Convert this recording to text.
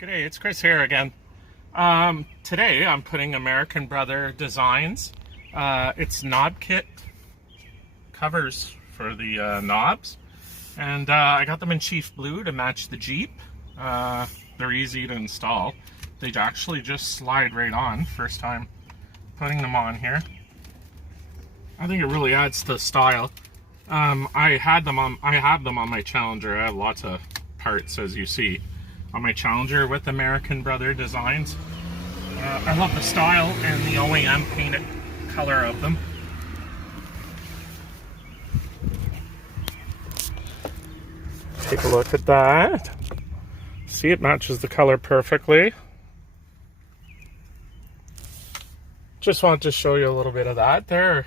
G'day, it's Chris here again. Today I'm putting American Brother Designs. It's knob kit covers for the knobs. And I got them in Chief Blue to match the Jeep. They're easy to install. They actually just slide right on, first time putting them on here. I think it really adds to the style. I have them on my Challenger. I have lots of parts, as you see, on my Challenger with American Brother Designs. I love the style and the OEM painted color of them. Take a look at that. See, it matches the color perfectly. Just wanted to show you a little bit of that there.